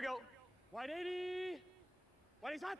we go. Wide 80. Wide 80 hot.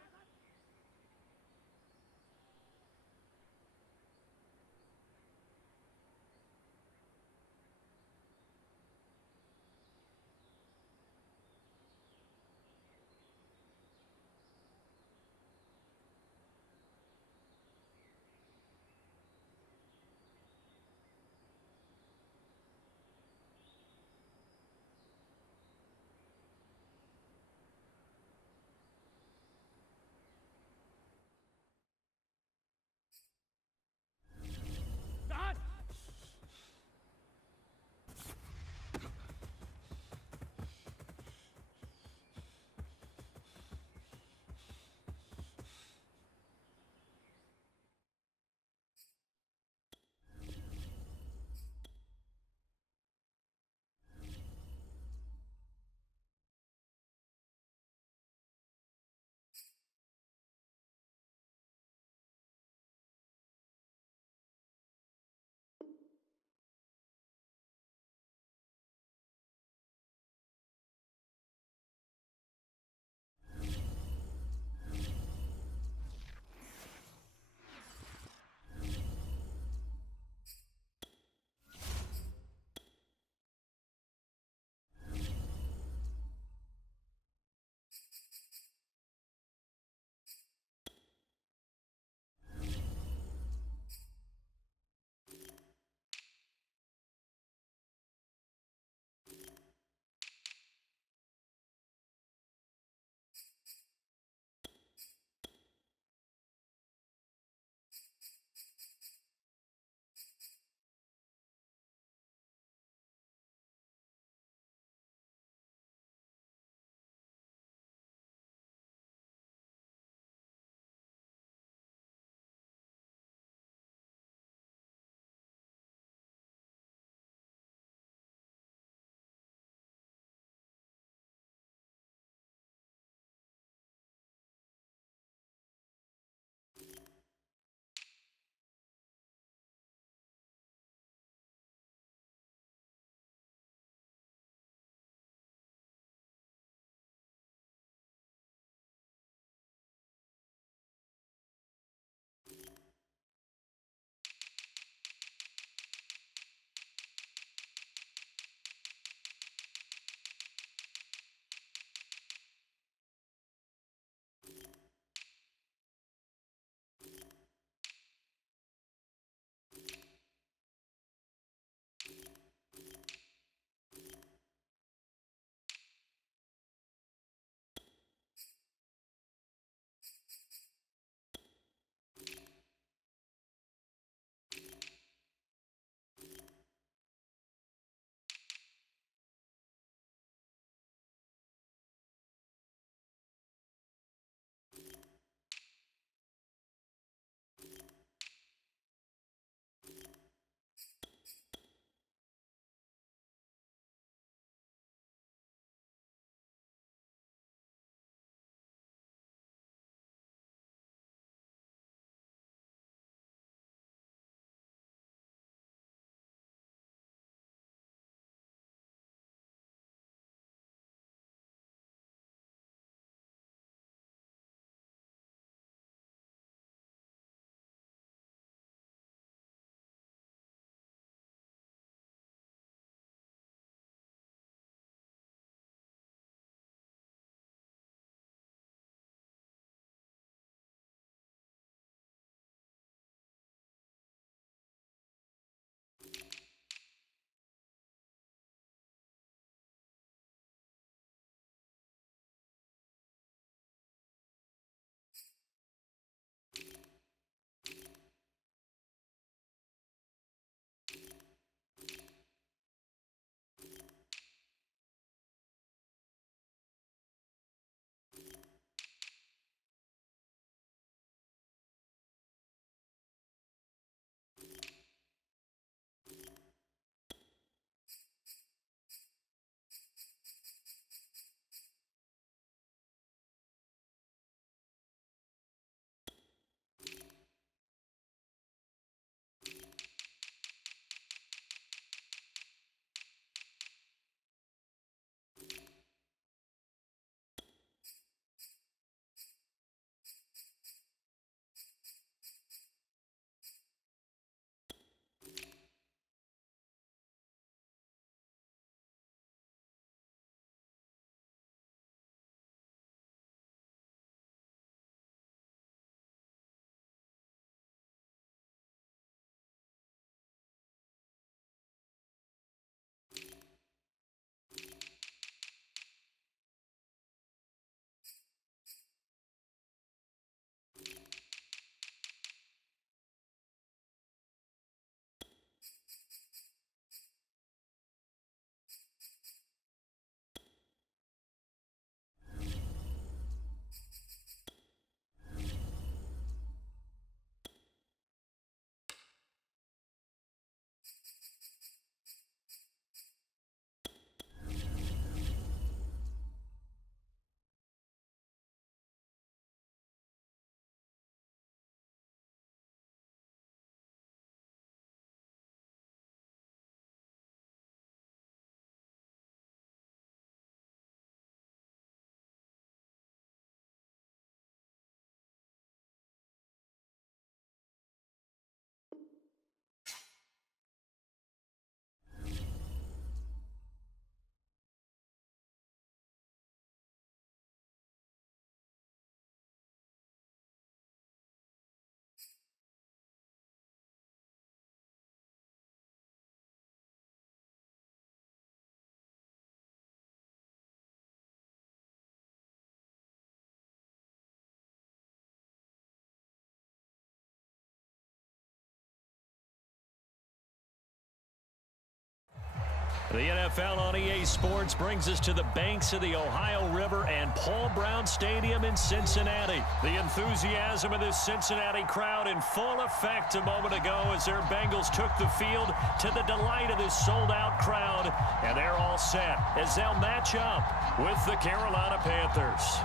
The NFL on EA Sports brings us to the banks of the Ohio River and Paul Brown Stadium in Cincinnati. The enthusiasm of this Cincinnati crowd in full effect a moment ago as their Bengals took the field to the delight of this sold-out crowd. And they're all set as they'll match up with the Carolina Panthers.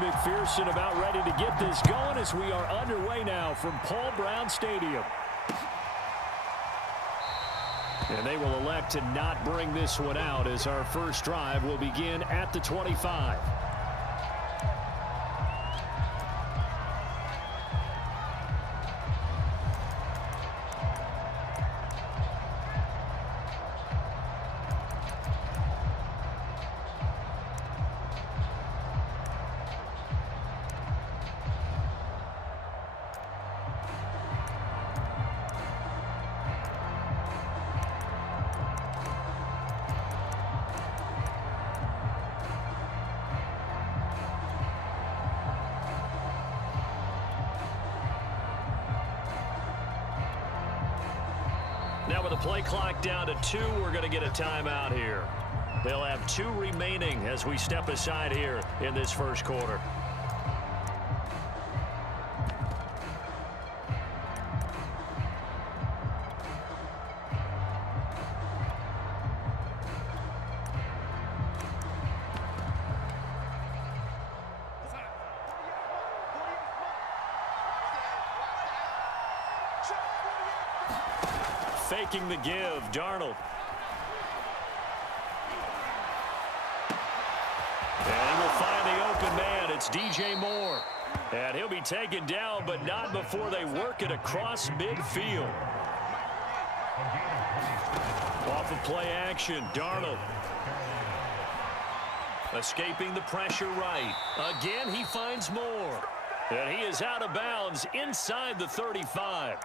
McPherson about ready to get this going as we are underway now from Paul Brown Stadium. And they will elect to not bring this one out as our first drive will begin at the 25. Now with the play clock down to 2, we're going to get a timeout here. They'll have 2 remaining as we step aside here in this first quarter. Faking the give, Darnold. And he will find the open man. It's DJ Moore. And he'll be taken down, but not before they work it across midfield. Off of play action, Darnold. Escaping the pressure right. Again, he finds Moore. And he is out of bounds inside the 35.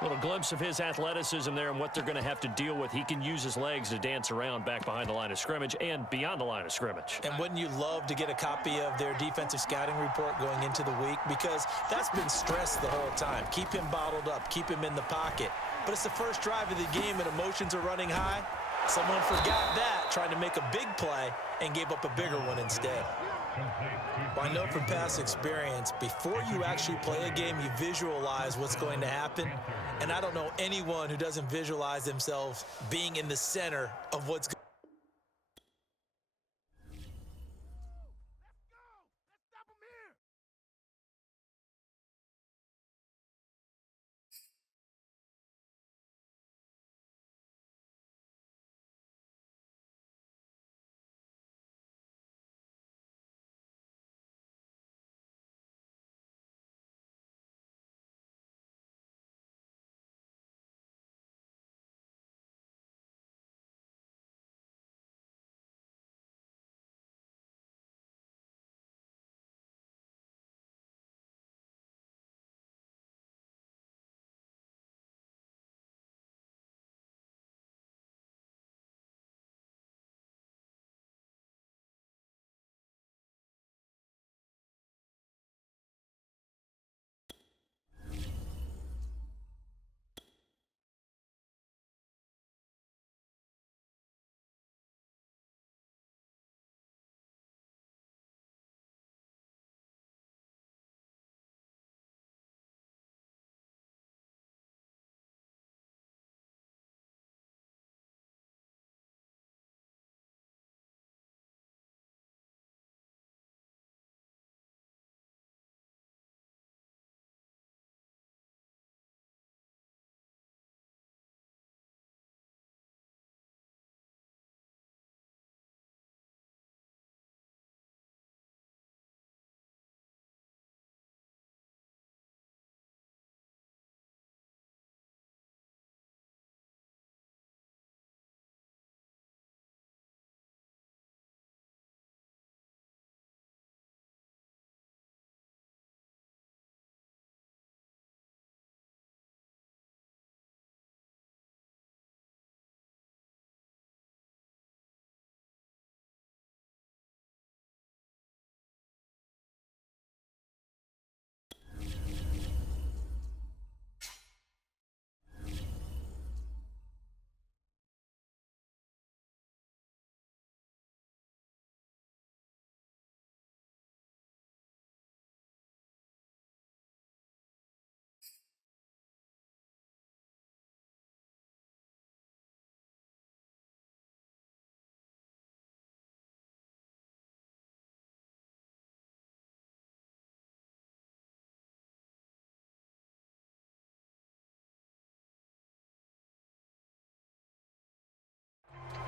Little glimpse of his athleticism there and what they're going to have to deal with. He can use his legs to dance around back behind the line of scrimmage and beyond the line of scrimmage. And wouldn't you love to get a copy of their defensive scouting report going into the week? Because that's been stressed the whole time. Keep him bottled up. Keep him in the pocket. But it's the first drive of the game and emotions are running high. Someone forgot that, trying to make a big play and gave up a bigger one instead. Well, I know from past experience, before you actually play a game, you visualize what's going to happen. And I don't know anyone who doesn't visualize themselves being in the center of what's going to happen.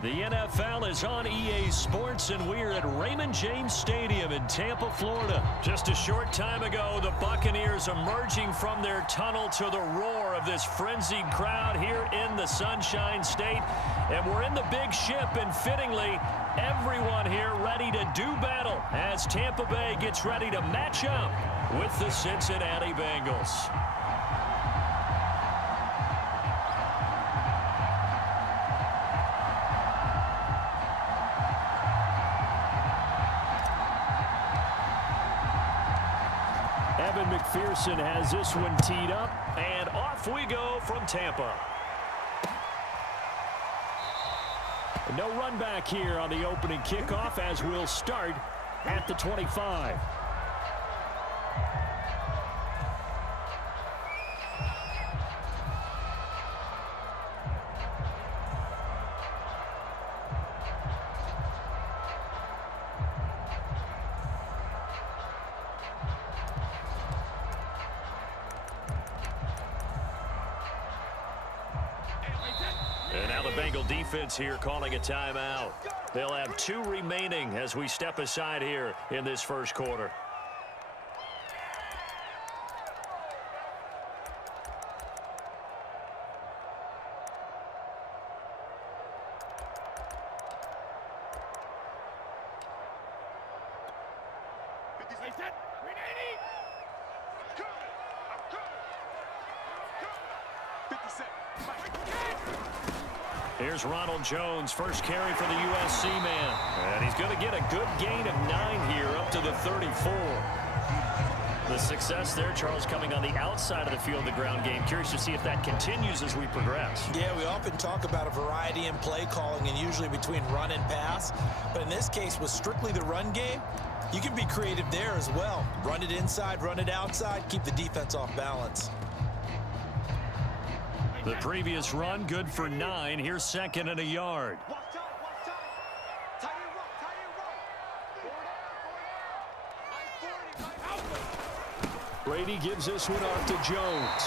The NFL is on EA Sports, and we're at Raymond James Stadium in Tampa, Florida. Just a short time ago, the Buccaneers emerging from their tunnel to the roar of this frenzied crowd here in the Sunshine State. And we're in the big ship, and fittingly, everyone here ready to do battle as Tampa Bay gets ready to match up with the Cincinnati Bengals. McPherson has this one teed up, and off we go from Tampa. No run back here on the opening kickoff as we'll start at the 25. And now the Bengal defense here calling a timeout. They'll have 2 remaining as we step aside here in this first quarter. Here's Ronald Jones, first carry for the USC man. And he's going to get a good gain of 9 here up to the 34. The success there, Charles, coming on the outside of the field, the ground game. Curious to see if that continues as we progress. Yeah, we often talk about a variety in play calling and usually between run and pass. But in this case, with strictly the run game, you can be creative there as well. Run it inside, run it outside, keep the defense off balance. The previous run, good for 9. Here's second and a yard. Brady gives this one off to Jones.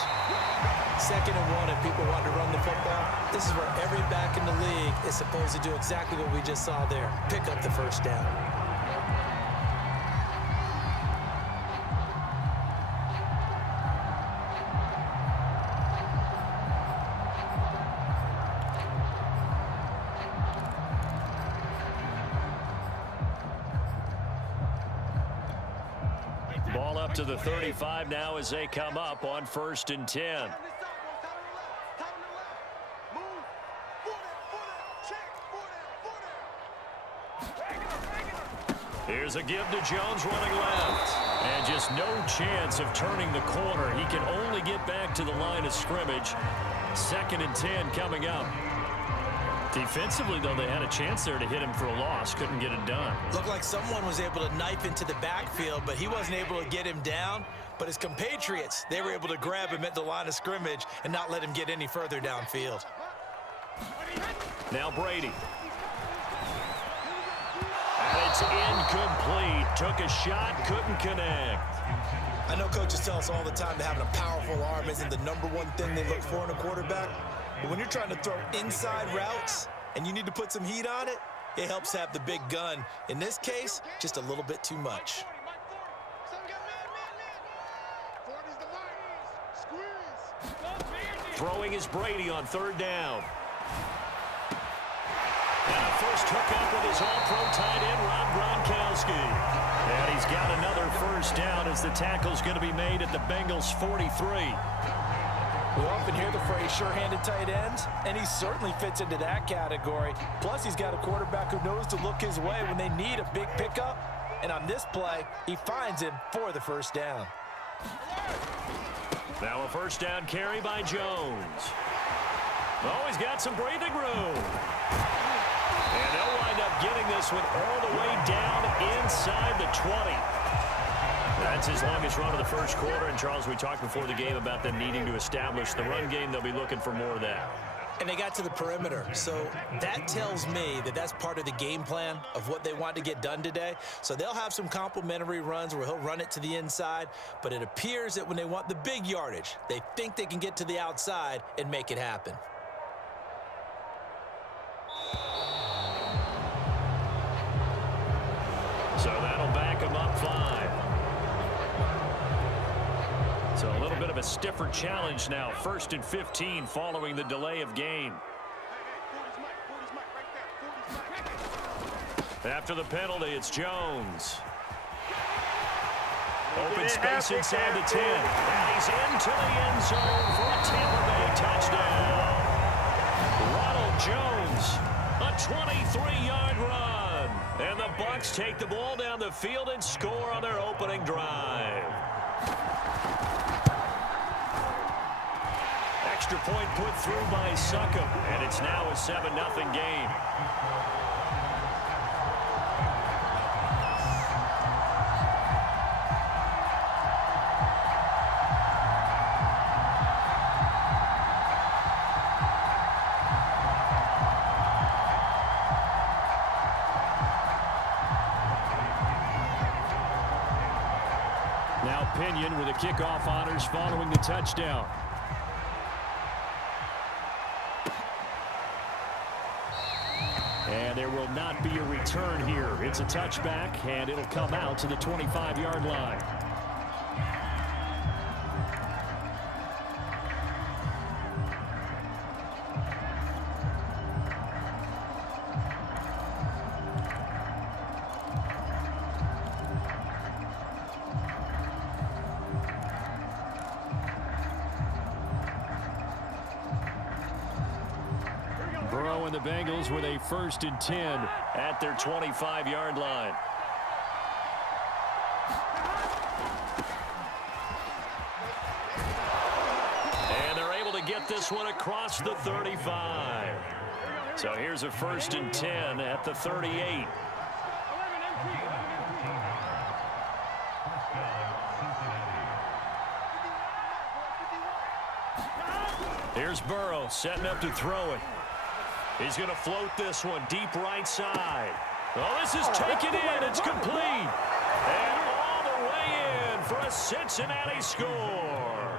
2nd and 1, if people want to run the football, this is where every back in the league is supposed to do exactly what we just saw there. Pick up the first down. Ball up to the 35 now as they come up on 1st and 10. Here's a give to Jones running left. And just no chance of turning the corner. He can only get back to the line of scrimmage. 2nd and 10 coming up. Defensively, though, they had a chance there to hit him for a loss. Couldn't get it done. Looked like someone was able to knife into the backfield, but he wasn't able to get him down. But his compatriots, they were able to grab him at the line of scrimmage and not let him get any further downfield. Now Brady. And it's incomplete. Took a shot, couldn't connect. I know coaches tell us all the time that having a powerful arm isn't the #1 thing they look for in a quarterback. But when you're trying to throw inside routes and you need to put some heat on it, it helps have the big gun. In this case, just a little bit too much. Throwing is Brady on 3rd down. And a first hookup with his all-pro tight end, Rob Gronkowski. And he's got another first down as the tackle's going to be made at the Bengals' 43. We often hear the phrase sure-handed tight ends, and he certainly fits into that category. Plus, he's got a quarterback who knows to look his way when they need a big pickup. And on this play, he finds him for the first down. Now a first down carry by Jones. Oh, he's got some breathing room. And they'll wind up getting this one all the way down inside the 20. That's his longest run of the first quarter. And, Charles, we talked before the game about them needing to establish the run game. They'll be looking for more of that. And they got to the perimeter. So that tells me that that's part of the game plan of what they want to get done today. So they'll have some complimentary runs where he'll run it to the inside. But it appears that when they want the big yardage, they think they can get to the outside and make it happen. So that'll back him up 5. So a little bit of a stiffer challenge now. 1st and 15 following the delay of game. After the penalty, it's Jones. Open space inside the 10. And he's into the end zone for a Tampa Bay touchdown. Ronald Jones, a 23-yard run. And the Bucs take the ball down the field and score on their opening drive. Extra point put through by Succop, and it's now a 7-0 game. Now Pinion with the kickoff honors following the touchdown. And there will not be a return here. It's a touchback, and it'll come out to the 25-yard line. Burrow and the Bengals with a 1st and 10 at their 25-yard line. And they're able to get this one across the 35. So here's a 1st and 10 at the 38. Here's Burrow setting up to throw it. He's going to float this one deep right side. Oh, this is taken in. It's complete. And all the way in for a Cincinnati score.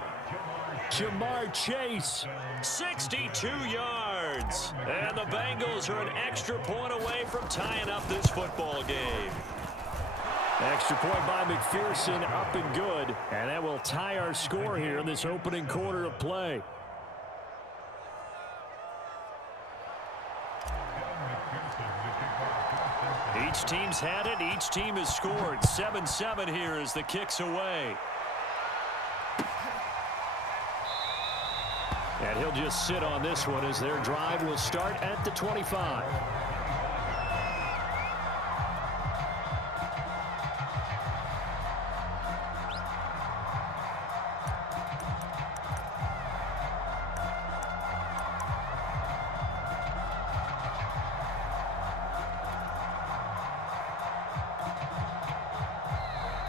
Jamar Chase, 62 yards. And the Bengals are an extra point away from tying up this football game. Extra point by McPherson, up and good. And that will tie our score here in this opening quarter of play. Each team's had it. Each team has scored. 7-7 here as the kick's away. And he'll just sit on this one as their drive will start at the 25.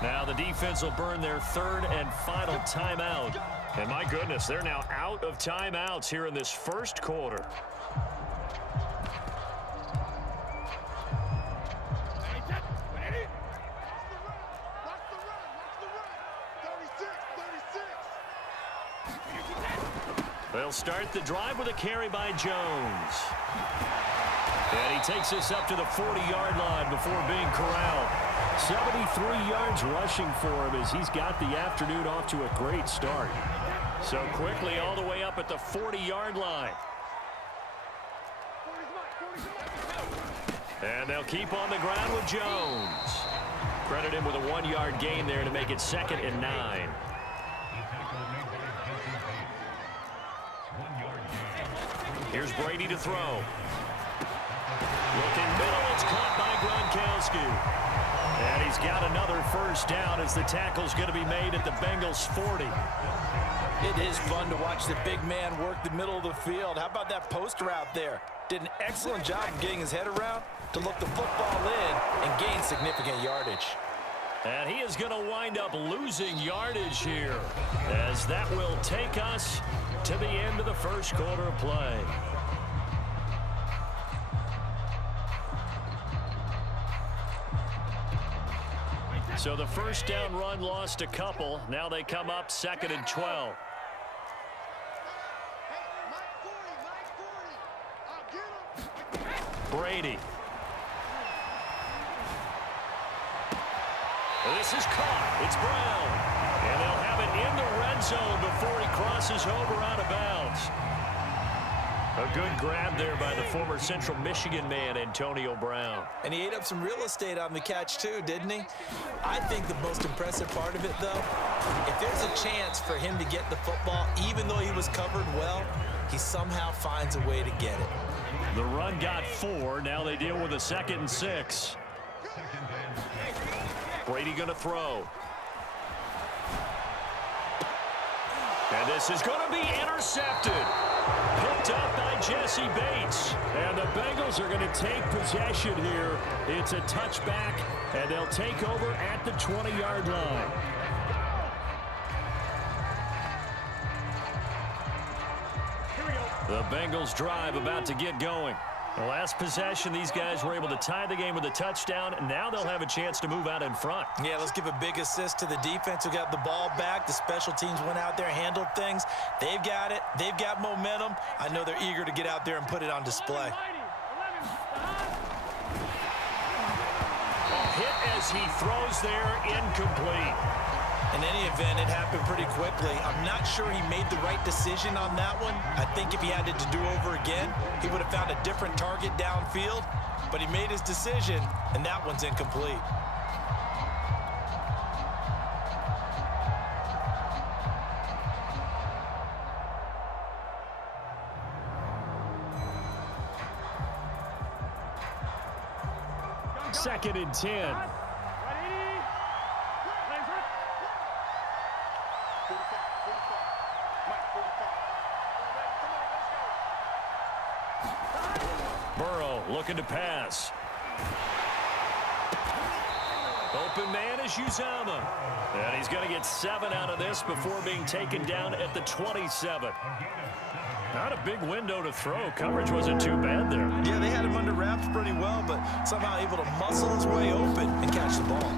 Now the defense will burn their 3rd and final timeout. And my goodness, they're now out of timeouts here in this 1st quarter. They'll start the drive with a carry by Jones. And he takes this up to the 40-yard line before being corralled. 73 yards rushing for him as he's got the afternoon off to a great start. So quickly all the way up at the 40-yard line. And they'll keep on the ground with Jones. Credit him with a 1-yard gain there to make it 2nd and 9. Here's Brady to throw. Looking middle, it's caught by Gronkowski. And he's got another 1st down as the tackle's going to be made at the Bengals 40. It is fun to watch the big man work the middle of the field. How about that post route there? Did an excellent job of getting his head around to look the football in and gain significant yardage. And he is going to wind up losing yardage here as that will take us to the end of the 1st quarter of play. So the 1st down run lost a couple. Now they come up 2nd and 12. Brady. This is caught. It's Brown. And they'll have it in the red zone before he crosses over out of bounds. A good grab there by the former Central Michigan man, Antonio Brown. And he ate up some real estate on the catch, too, didn't he? I think the most impressive part of it, though, if there's a chance for him to get the football, even though he was covered well, he somehow finds a way to get it. The run got 4. Now they deal with a 2nd and 6. Brady going to throw. And this is going to be intercepted. Picked up by Jesse Bates. And the Bengals are going to take possession here. It's a touchback, and they'll take over at the 20-yard line. The Bengals drive about to get going. The last possession, these guys were able to tie the game with a touchdown, and now they'll have a chance to move out in front. Yeah, let's give a big assist to the defense who got the ball back. The special teams went out there, handled things. They've got it. They've got momentum. I know they're eager to get out there and put it on display. A hit as he throws there, incomplete. In any event, it happened pretty quickly. I'm not sure he made the right decision on that one. I think if he had it to do over again, he would have found a different target downfield. But he made his decision, and that one's incomplete. Second and 10. Burrow looking to pass. Open man is Uzama. And he's going to get 7 out of this before being taken down at the 27. Not a big window to throw. Coverage wasn't too bad there. Yeah, they had him under wraps pretty well, but somehow able to muscle his way open and catch the ball.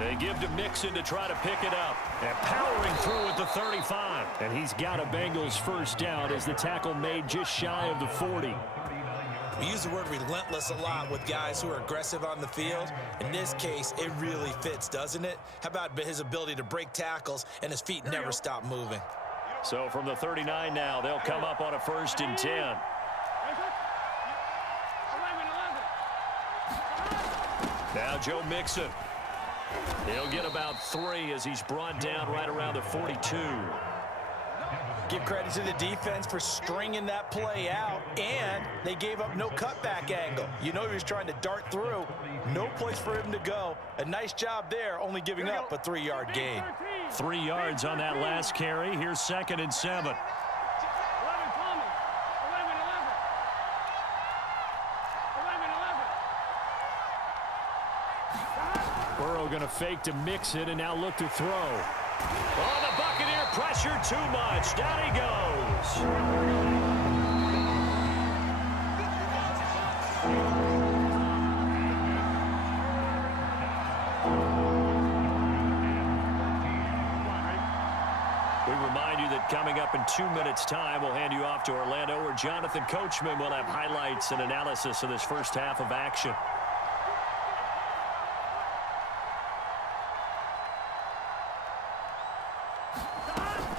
They give to Mixon to try to pick it up. And powering through at the 35. And he's got a Bengals first down as the tackle made just shy of the 40. We use the word relentless a lot with guys who are aggressive on the field. In this case, it really fits, doesn't it? How about his ability to break tackles and his feet never stop moving? So from the 39 now, they'll come up on a 1st and 10. Now Joe Mixon. He'll get about 3 as he's brought down right around the 42. Give credit to the defense for stringing that play out, and they gave up no cutback angle. You know he was trying to dart through. No place for him to go. A nice job there, only giving up a 3-yard gain. 3 yards on that last carry. Here's 2nd and 7. Burrow going to fake to mix it and now look to throw. Oh, the Buccaneer pressure too much. Down he goes. We remind you that coming up in 2 minutes' time, we'll hand you off to Orlando, where Jonathan Coachman will have highlights and analysis of this first half of action.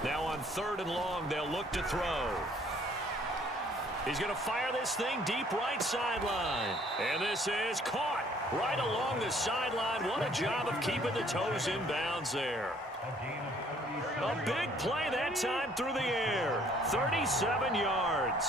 Now on 3rd and long, they'll look to throw. He's going to fire this thing deep right sideline. And this is caught right along the sideline. What a job of keeping the toes in bounds there. A big play that time through the air. 37 yards.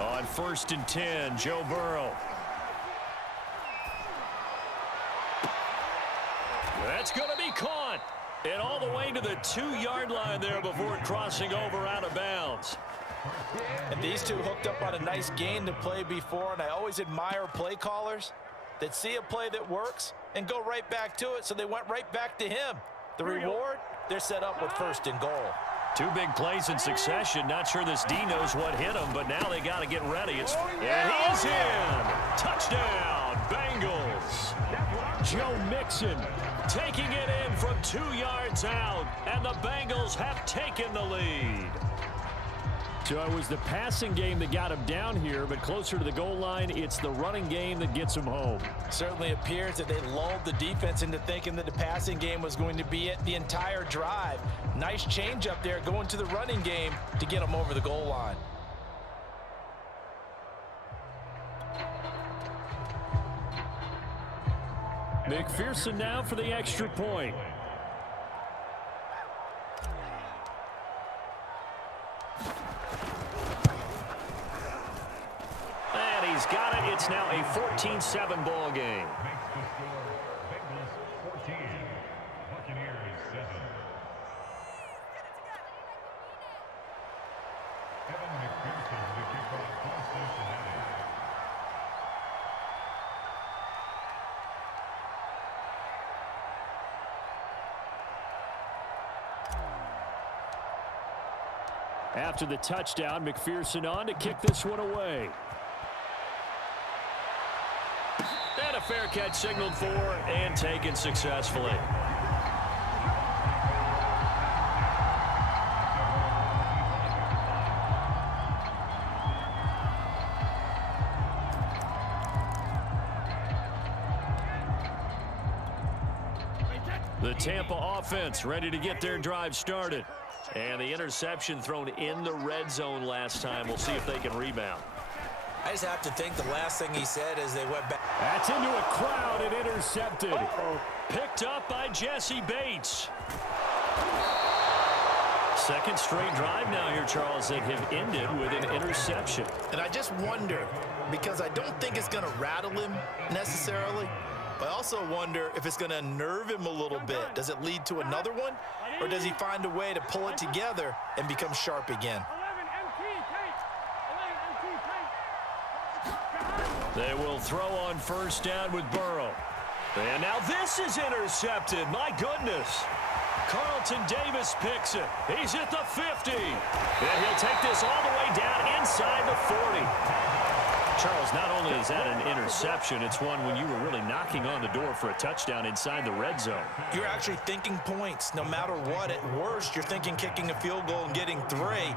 On 1st and 10, Joe Burrow. That's going to be caught. And all the way to the 2-yard line there before crossing over out of bounds. And these two hooked up on a nice gain to play before, and I always admire play callers that see a play that works and go right back to it, so they went right back to him. The reward, they're set up with 1st and goal. 2 big plays in succession. Not sure this D knows what hit him, but now they got to get ready. And he's in. Touchdown, Bengals. Joe Mixon taking it in from 2 yards out, and the Bengals have taken the lead. So it was the passing game that got him down here, but closer to the goal line, it's the running game that gets him home. Certainly appears that they lulled the defense into thinking that the passing game was going to be it the entire drive. Nice change up there going to the running game to get him over the goal line. McPherson now for the extra point. And he's got it. It's now a 14-7 ball game. Bengals 14, Buccaneers 7. Evan McPherson to kick off for Cincinnati. After the touchdown, McPherson on to kick this one away. And a fair catch signaled for and taken successfully. The Tampa offense ready to get their drive started. And the interception thrown in the red zone last time. We'll see if they can rebound. I just have to think the last thing he said as they went back. That's into a crowd and intercepted. Picked up by Jesse Bates. Second straight drive now here, Charles, that have ended with an interception. And I just wonder, because I don't think it's going to rattle him necessarily, but I also wonder if it's going to unnerve him a little bit. Does it lead to another one? Or does he find a way to pull it together and become sharp again? They will throw on first down with Burrow. And now this is intercepted. My goodness. Carlton Davis picks it. He's at the 50. And he'll take this all the way down inside the 40. Charles, not only is that an interception, it's one when you were really knocking on the door for a touchdown inside the red zone. You're actually thinking points no matter what. At worst, you're thinking kicking a field goal and getting 3.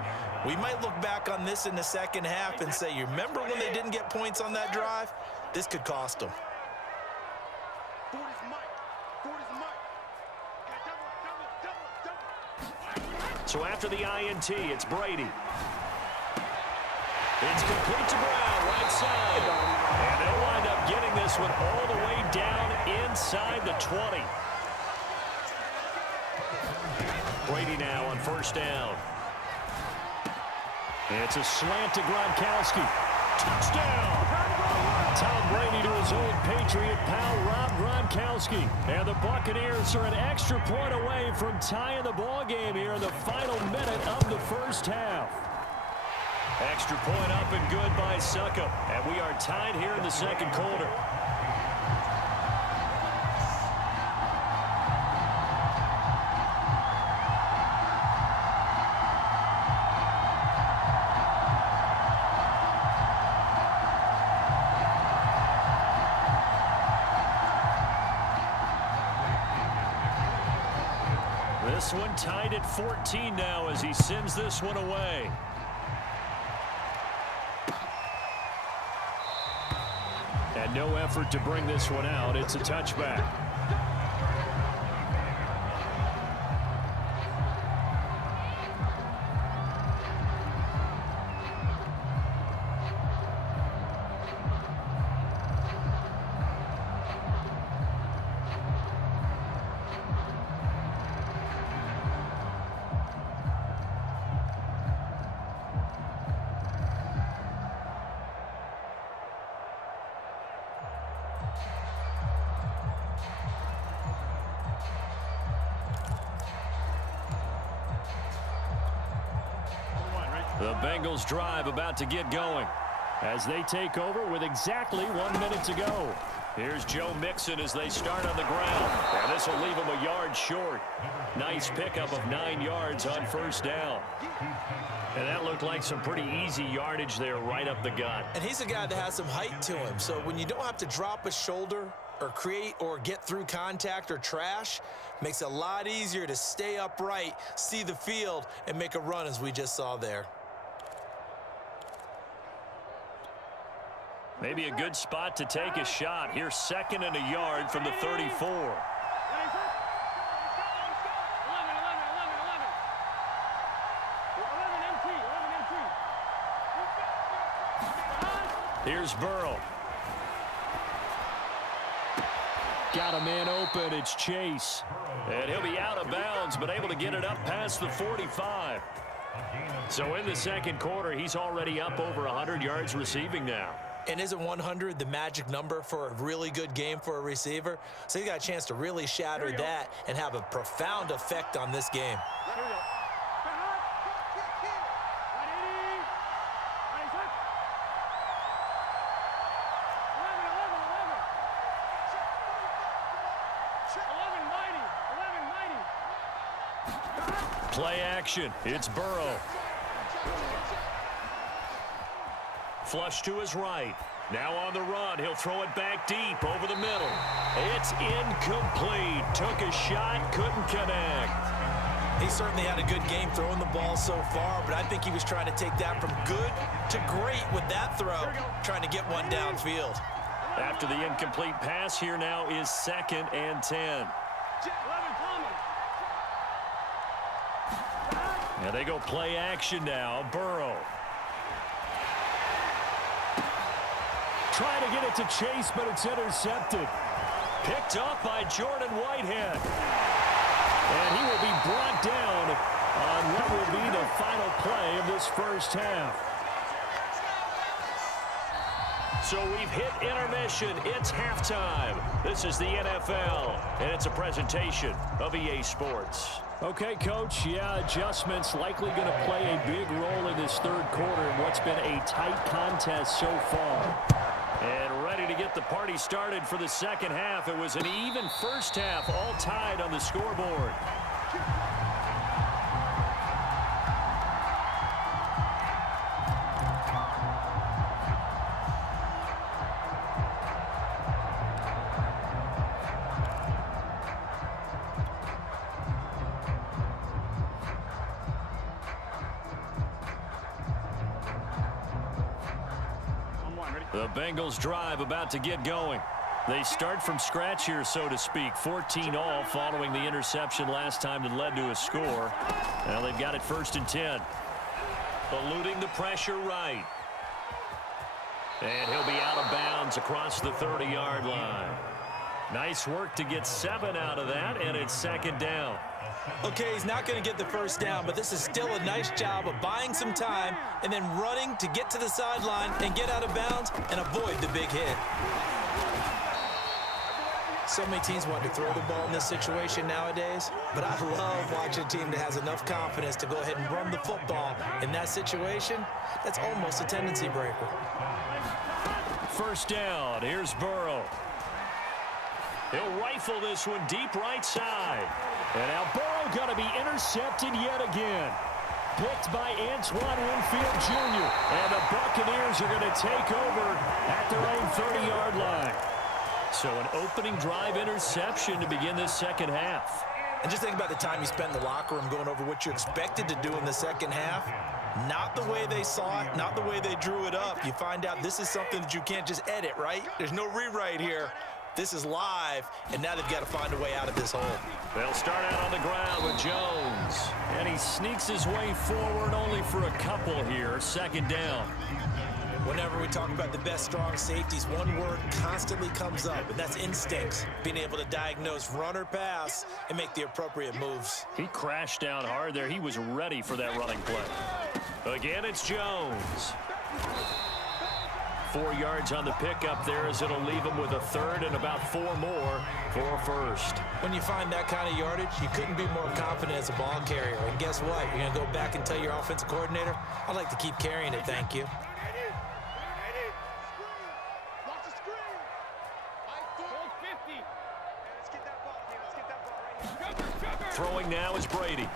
We might look back on this in the second half and say, you remember when they didn't get points on that drive? This could cost them. So after the INT, it's Brady. It's complete to Brown, right side. And they'll wind up getting this one all the way down inside the 20. Brady now on first down. It's a slant to Gronkowski. Touchdown! Tom Brady to his old Patriot pal, Rob Gronkowski. And the Buccaneers are an extra point away from tying the ball game here in the final minute of the first half. Extra point up and good by Succop. And we are tied here in the second quarter. This one tied at 14 now as he sends this one away. And no effort to bring this one out. It's a touchback. The Bengals drive about to get going as they take over with exactly 1 minute to go. Here's Joe Mixon as they start on the ground. And this will leave him a yard short. Nice pickup of 9 yards on first down. And that looked like some pretty easy yardage there right up the gut. And he's a guy that has some height to him. So when you don't have to drop a shoulder or create or get through contact or trash, makes it a lot easier to stay upright, see the field, and make a run as we just saw there. Maybe a good spot to take a shot. Here's 2nd and a yard from the 34. Here's Burrow. Got a man open. It's Chase. And he'll be out of bounds, but able to get it up past the 45. So in the second quarter, he's already up over 100 yards receiving now. And isn't 100 the magic number for a really good game for a receiver? So he got a chance to really shatter that and have a profound effect on this game. Play action. It's Burrow. Flush to his right. Now on the run. He'll throw it back deep over the middle. It's incomplete. Took a shot, couldn't connect. He certainly had a good game throwing the ball so far, but I think he was trying to take that from good to great with that throw, trying to get one downfield. After the incomplete pass, here now is 2nd and 10. And they go play action now. Burrow. Trying to get it to Chase, but it's intercepted. Picked up by Jordan Whitehead. And he will be brought down on what will be the final play of this first half. So we've hit intermission. It's halftime. This is the NFL, and it's a presentation of EA Sports. Okay, Coach, yeah, adjustments likely going to play a big role in this third quarter in what's been a tight contest so far. And ready to get the party started for the second half. It was an even first half, all tied on the scoreboard. The Bengals drive about to get going. They start from scratch here, so to speak. 14-all following the interception last time that led to a score. Now they've got it 1st and 10. Eluding the pressure right. And he'll be out of bounds across the 30-yard line. Nice work to get 7 out of that, and it's 2nd down. Okay, he's not going to get the first down, but this is still a nice job of buying some time and then running to get to the sideline and get out of bounds and avoid the big hit. So many teams want to throw the ball in this situation nowadays, but I love watching a team that has enough confidence to go ahead and run the football in that situation. That's almost a tendency breaker. First down. Here's Burrow. He'll rifle this one deep right side. And now Burrow going to be intercepted yet again. Picked by Antoine Winfield Jr. And the Buccaneers are going to take over at their own 30-yard line. So an opening drive interception to begin this second half. And just think about the time you spent in the locker room going over what you expected to do in the second half. Not the way they saw it, not the way they drew it up. You find out this is something that you can't just edit, right? There's no rewrite here. This is live, and now they've got to find a way out of this hole. They'll start out on the ground with Jones. And he sneaks his way forward only for a couple here. 2nd down. Whenever we talk about the best strong safeties, one word constantly comes up, and that's instincts. Being able to diagnose run or pass and make the appropriate moves. He crashed down hard there. He was ready for that running play. Again, it's Jones. 4 yards on the pickup there as it'll leave him with a 3rd and about 4 more for a 1st. When you find that kind of yardage, you couldn't be more confident as a ball carrier. And guess what? You're going to go back and tell your offensive coordinator, I'd like to keep carrying it, thank you. Throwing now is Brady.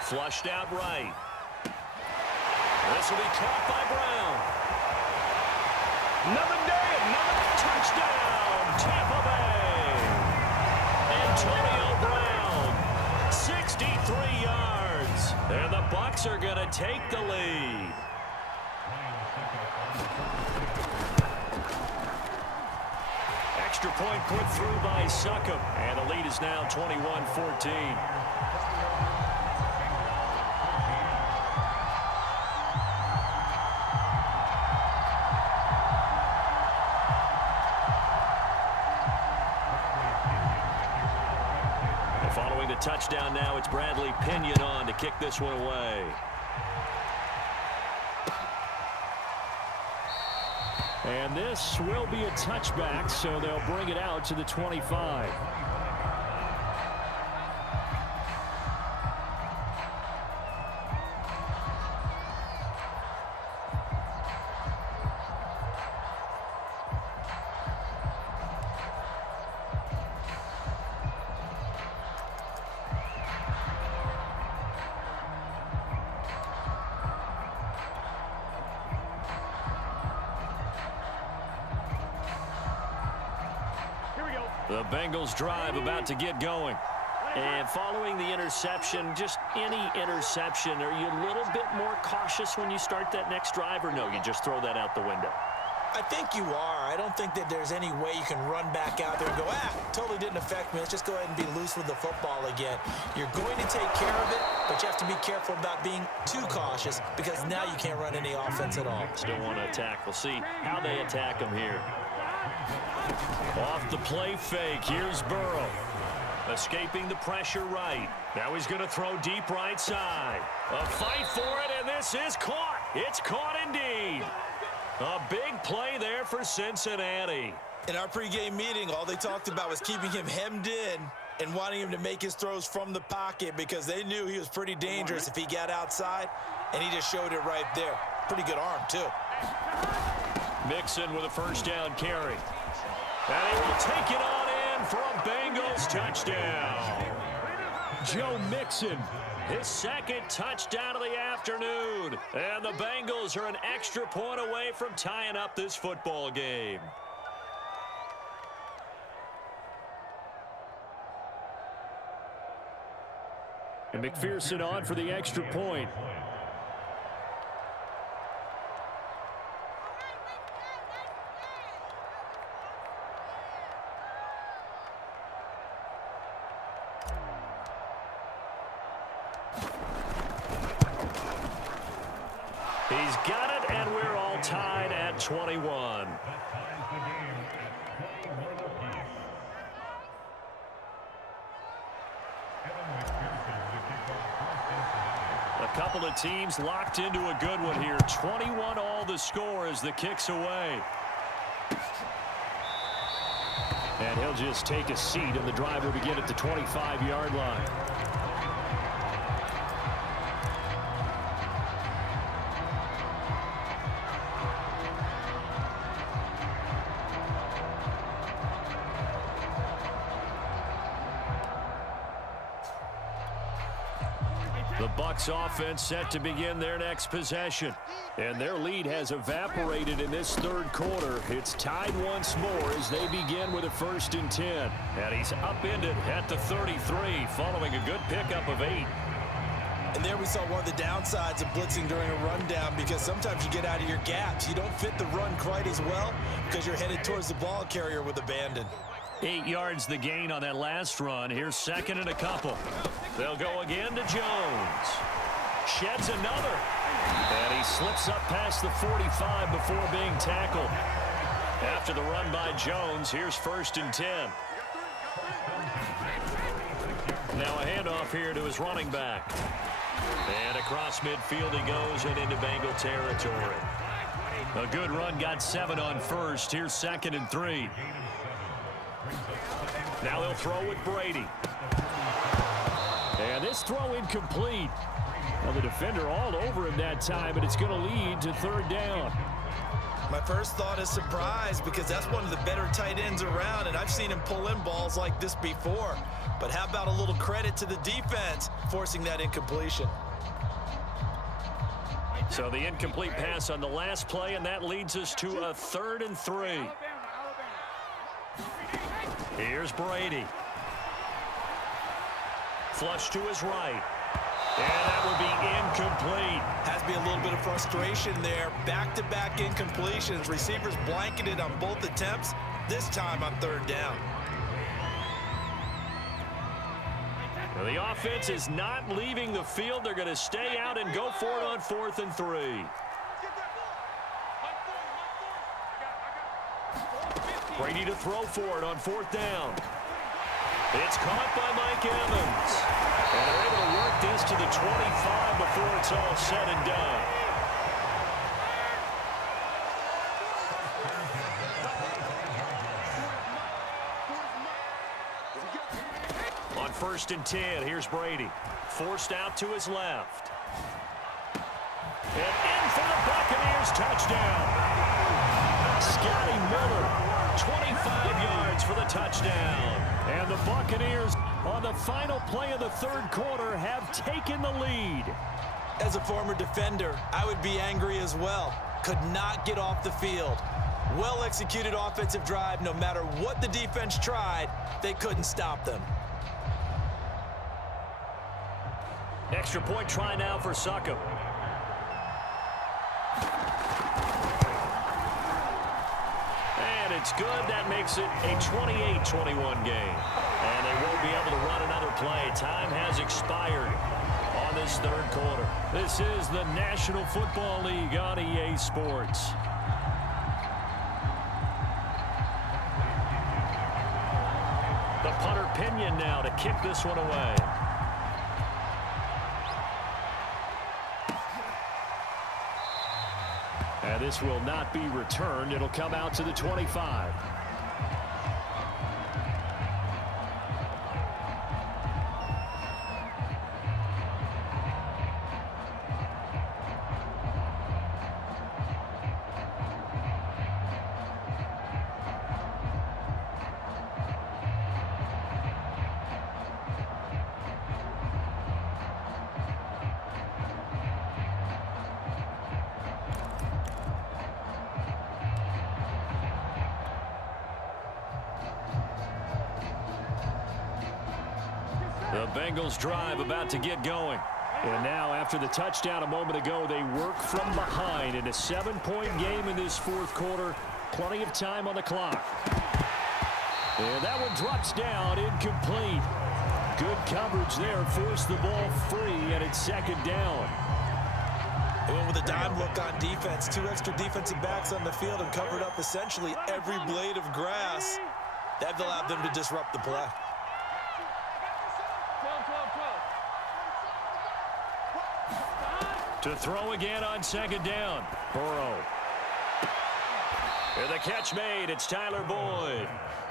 Flushed out right. This will be caught by Brown. Another day, another touchdown, Tampa Bay. Antonio Brown, 63 yards. And the Bucs are going to take the lead. Extra point put through by Succop. And the lead is now 21-14. Following the touchdown now, it's Bradley Pinion on to kick this one away. And this will be a touchback, so they'll bring it out to the 25. The Bengals drive about to get going. And following the interception, just any interception, are you a little bit more cautious when you start that next drive, or no, you just throw that out the window? I think you are. I don't think that there's any way you can run back out there and go, totally didn't affect me. Let's just go ahead and be loose with the football again. You're going to take care of it, but you have to be careful about being too cautious because now you can't run any offense at all. Still want to attack. We'll see how they attack them here. Off the play fake, here's Burrow. Escaping the pressure right. Now he's going to throw deep right side. A fight for it, and this is caught. It's caught indeed. A big play there for Cincinnati. In our pregame meeting, all they talked about was keeping him hemmed in and wanting him to make his throws from the pocket because they knew he was pretty dangerous if he got outside, and he just showed it right there. Pretty good arm, too. Mixon with a first down carry. And he will take it on in for a Bengals touchdown. Joe Mixon, his second touchdown of the afternoon. And the Bengals are an extra point away from tying up this football game. and McPherson on for the extra point. He's got it, and we're all tied at 21. A couple of teams locked into a good one here. 21 all the score as the kick's away. And he'll just take a seat, and the drive will begin at the 25-yard line. The Bucs offense set to begin their next possession. And their lead has evaporated in this third quarter. It's tied once more as they begin with a 1st and 10. And he's upended at the 33 following a good pickup of 8. And there we saw one of the downsides of blitzing during a rundown, because sometimes you get out of your gaps. You don't fit the run quite as well because you're headed towards the ball carrier with abandon. 8 yards the gain on that last run. Here's 2nd and a couple. They'll go again to Jones. Sheds another. And he slips up past the 45 before being tackled. After the run by Jones, here's 1st and 10. Now a handoff here to his running back. And across midfield he goes and into Bengal territory. A good run, got 7 on first. Here's 2nd and 3. Now they'll throw with Brady. And this throw incomplete. Well, the defender all over him that time, but it's going to lead to 3rd down. My first thought is surprise because that's one of the better tight ends around, and I've seen him pull in balls like this before. But how about a little credit to the defense forcing that incompletion? So the incomplete pass on the last play, and that leads us to a 3rd and 3. Here's Brady. Flush to his right. And that would be incomplete. Has to be a little bit of frustration there. Back-to-back incompletions. Receivers blanketed on both attempts. This time on 3rd down. Well, the offense is not leaving the field. They're going to stay out and go for it on 4th and 3. Brady to throw for it on 4th down. It's caught by Mike Evans. And they're able to work this to the 25 before it's all said and done. On 1st and 10, here's Brady. Forced out to his left. And in for the Buccaneers, touchdown. Scotty Miller, 25 yards for the touchdown. And the Buccaneers, on the final play of the 3rd quarter, have taken the lead. As a former defender, I would be angry as well. Could not get off the field. Well-executed offensive drive. No matter what the defense tried, they couldn't stop them. Extra point try now for Succop. And it's good. That makes it a 28-21 game. And they won't be able to run another play. Time has expired on this 3rd quarter. This is the National Football League on EA Sports. The punter Pinion now to kick this one away. And this will not be returned. It'll come out to the 25. The Bengals drive about to get going. And now, after the touchdown a moment ago, they work from behind in a 7-point game in this 4th quarter. Plenty of time on the clock. And that one drops down, incomplete. Good coverage there, forced the ball free, and it's 2nd down. They went with a dime look on defense. 2 extra defensive backs on the field and covered up essentially every blade of grass. That allowed them to disrupt the play. To throw again on 2nd down. Burrow. And the catch made. It's Tyler Boyd.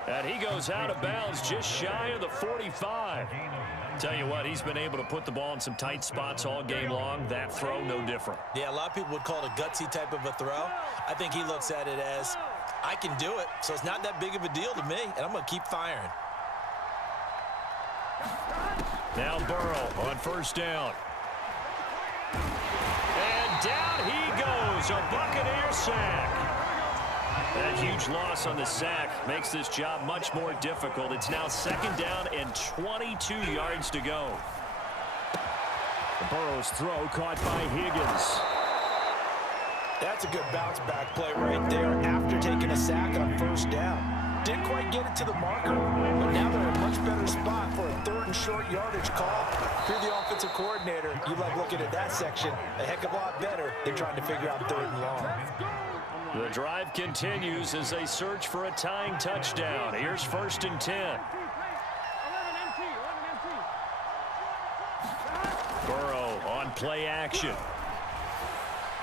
And he goes out of bounds just shy of the 45. Tell you what, he's been able to put the ball in some tight spots all game long. That throw, no different. Yeah, a lot of people would call it a gutsy type of a throw. I think he looks at it as, I can do it, so it's not that big of a deal to me, and I'm going to keep firing. Now Burrow on 1st down. And down he goes, a Buccaneer sack. That huge loss on the sack makes this job much more difficult. It's now 2nd down and 22 yards to go. Burrow's throw caught by Higgins. That's a good bounce back play right there after taking a sack on 1st down. Didn't quite get it to the marker, but now they're in a much better spot for a 3rd and short yardage call. If you're the offensive coordinator, you like looking at that section a heck of a lot better than trying to figure out 3rd and long. The drive continues as they search for a tying touchdown. Here's 1st and 10. Burrow on play action.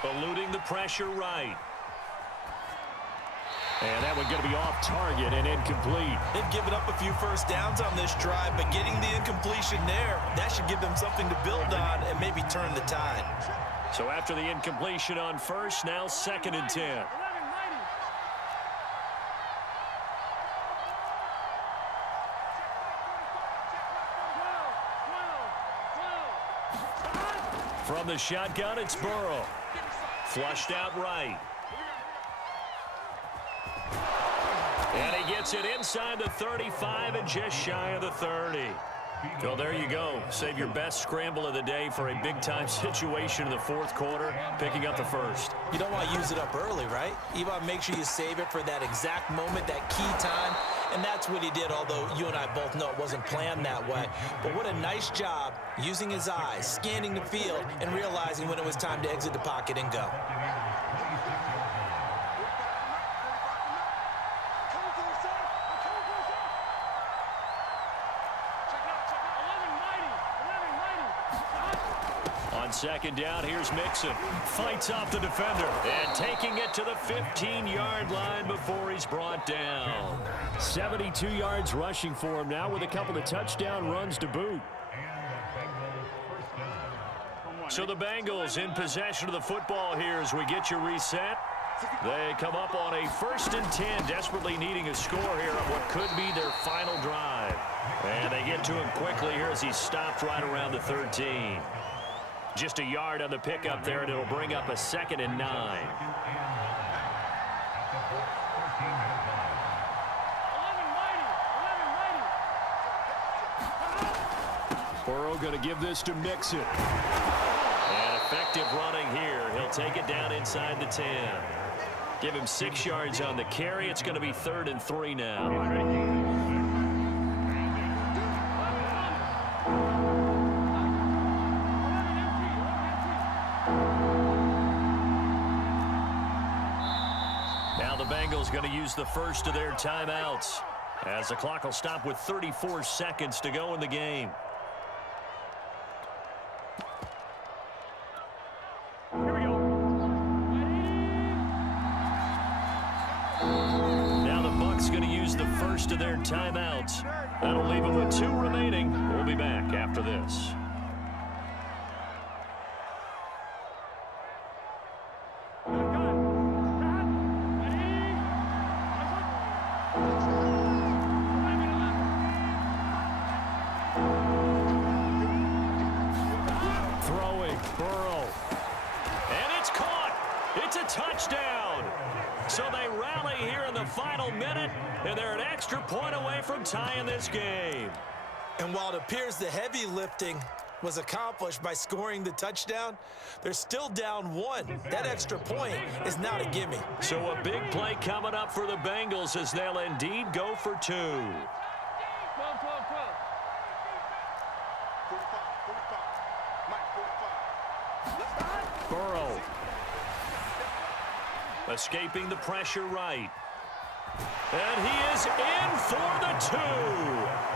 Eluding the pressure right. And that one going to be off target and incomplete. They've given up a few 1st downs on this drive, but getting the incompletion there, that should give them something to build on and maybe turn the tide. So after the incompletion on 1st, now 2nd and 10. From the shotgun, it's Burrow. Flushed out right. And he gets it inside the 35 and just shy of the 30. Well, there you go. Save your best scramble of the day for a big-time situation in the fourth quarter, picking up the first. You don't want to use it up early, right? You want to make sure you save it for that exact moment, that key time. And that's what he did, although you and I both know it wasn't planned that way. But what a nice job using his eyes, scanning the field, and realizing when it was time to exit the pocket and go. Second down, here's Mixon. Fights off the defender and taking it to the 15-yard line before he's brought down. 72 yards rushing for him now with a couple of touchdown runs to boot. So the Bengals in possession of the football here as we get you reset. They come up on a 1st and 10, desperately needing a score here on what could be their final drive. And they get to him quickly here as he's stopped right around the 13. Just a yard on the pickup there, and it'll bring up a 2nd and 9. Burrow going to give this to Mixon. And effective running here. He'll take it down inside the 10. Give him 6 yards on the carry. It's going to be 3rd and 3 now. Bengals going to use the first of their timeouts as the clock will stop with 34 seconds to go in the game. Here we go. Now the Bucs going to use the first of their timeouts. That'll leave them with 2 remaining. We'll be back after this. Tying this game. And while it appears the heavy lifting was accomplished by scoring the touchdown, they're still down 1. That extra point is not a gimme. So a big play coming up for the Bengals as they'll indeed go for 2. Burrow. Escaping the pressure right. And he is in for the 2.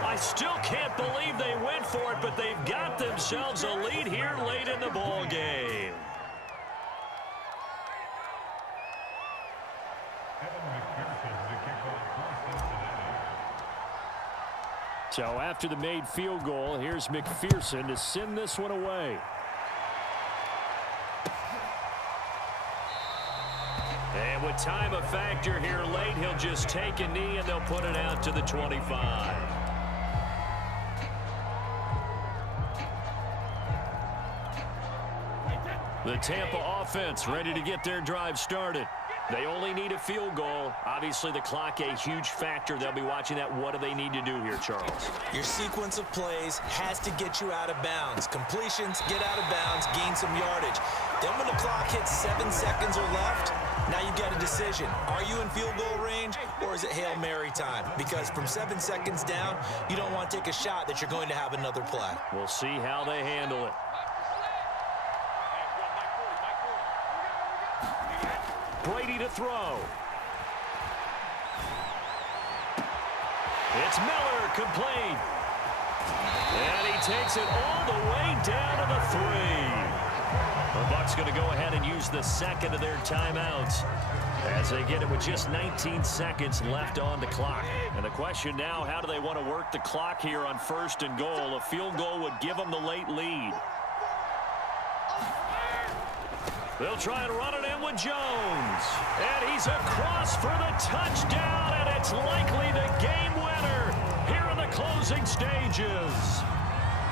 I still can't believe they went for it, but they've got themselves a lead here late in the ball game. So after the made field goal, here's McPherson to send this one away. And with time a factor here late, he'll just take a knee and they'll put it out to the 25. The Tampa offense ready to get their drive started. They only need a field goal. Obviously, the clock a huge factor. They'll be watching that. What do they need to do here, Charles? Your sequence of plays has to get you out of bounds. Completions, get out of bounds, gain some yardage. Then when the clock hits 7 seconds or left, now you've got a decision. Are you in field goal range, or is it Hail Mary time? Because from 7 seconds down, you don't want to take a shot that you're going to have another play. We'll see how they handle it. Brady to throw. It's Miller, complete. And he takes it all the way down to the 3. The Bucs going to go ahead and use the second of their timeouts as they get it with just 19 seconds left on the clock. And the question now, how do they want to work the clock here on 1st and goal? A field goal would give them the late lead. They'll try and run it in with Jones. And he's across for the touchdown, and it's likely the game winner here in the closing stages.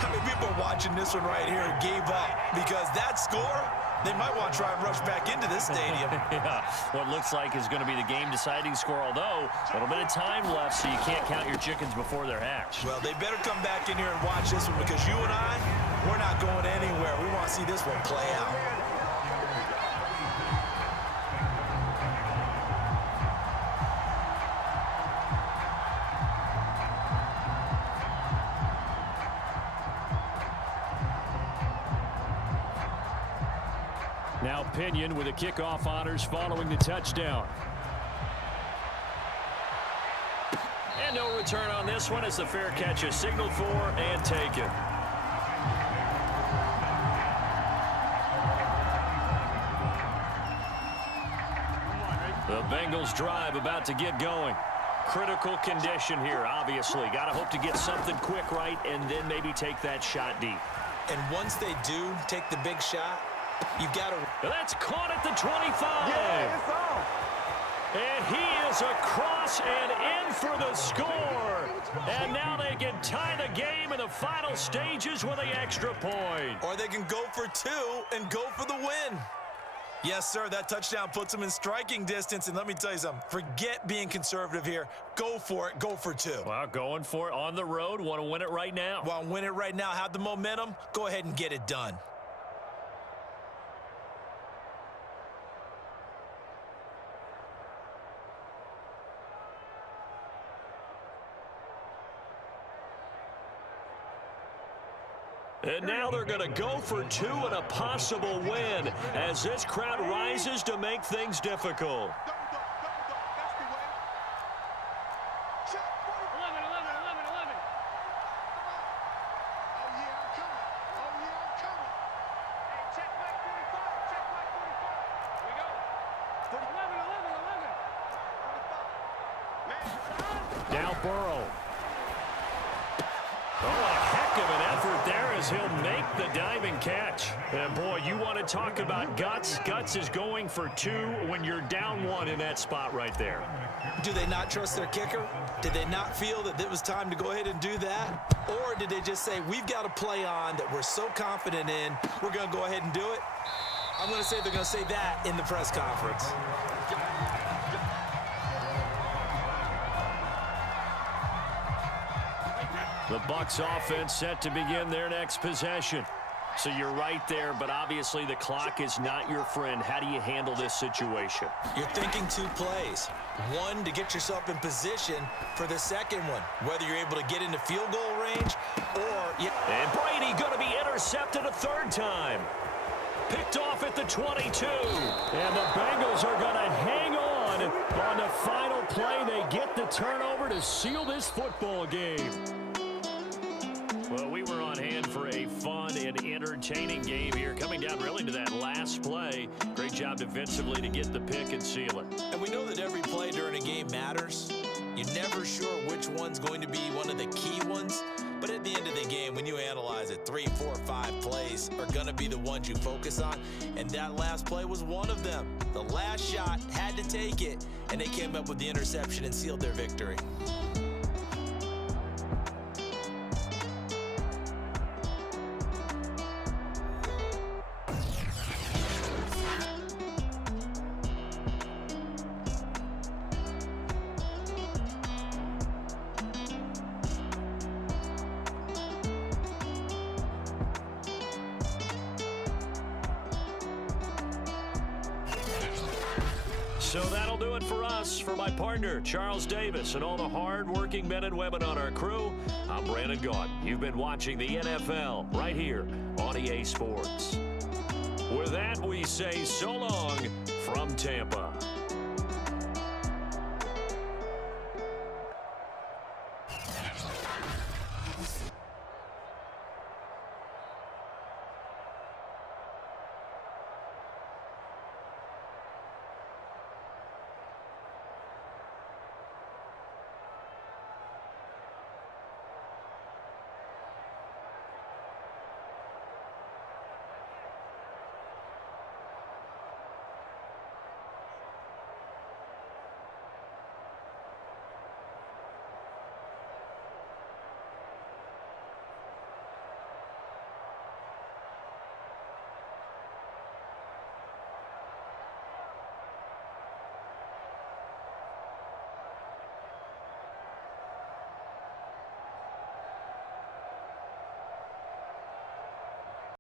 I mean, we people are watching this one right here and gave up because that score, they might want to try and rush back into this stadium. Yeah, what looks like is going to be the game-deciding score, although a little bit of time left, so you can't count your chickens before they're hatched. Well, they better come back in here and watch this one because you and I, we're not going anywhere. We want to see this one play out. Now Pinion with the kickoff honors following the touchdown. And no return on this one as the fair catch is signaled for and taken. The Bengals drive about to get going. Critical condition here, obviously. Got to hope to get something quick right and then maybe take that shot deep. And once they do take the big shot, you've got to... That's caught at the 25. Yeah, it's on. And he is across and in for the score. And now they can tie the game in the final stages with the extra point. Or they can go for two and go for the win. Yes, sir, that touchdown puts them in striking distance. And let me tell you something, forget being conservative here. Go for it, go for two. Well, going for it on the road. Want to win it right now. Want to win it right now, have the momentum, go ahead and get it done. And now they're going to go for two and a possible win as this crowd rises to make things difficult. Now Burrow. Oh, a heck of an effort there as he'll make the diving catch. And boy, you want to talk about guts. Guts is going for two when you're down one in that spot right there. Do they not trust their kicker? Did they not feel that it was time to go ahead and do that? Or did they just say, we've got a play on that we're so confident in, we're going to go ahead and do it? I'm going to say they're going to say that in the press conference. The Bucs offense set to begin their next possession. So you're right there, but obviously the clock is not your friend. How do you handle this situation? You're thinking two plays. One, to get yourself in position for the second one, whether you're able to get into field goal range or... And Brady going to be intercepted a third time. Picked off at the 22. And the Bengals are going to hang on the final play. They get the turnover to seal this football game. Well, we were on hand for a fun and entertaining game here, coming down really to that last play. Great job defensively to get the pick and seal it. And we know that every play during a game matters. You're never sure which one's going to be one of the key ones. But at the end of the game, when you analyze it, 3, 4, 5 plays are going to be the ones you focus on. And that last play was one of them. The last shot had to take it, and they came up with the interception and sealed their victory. So that'll do it for us. For my partner, Charles Davis, and all the hard-working men and women on our crew, I'm Brandon Gaudin. You've been watching the NFL right here on EA Sports. With that, we say so long from Tampa.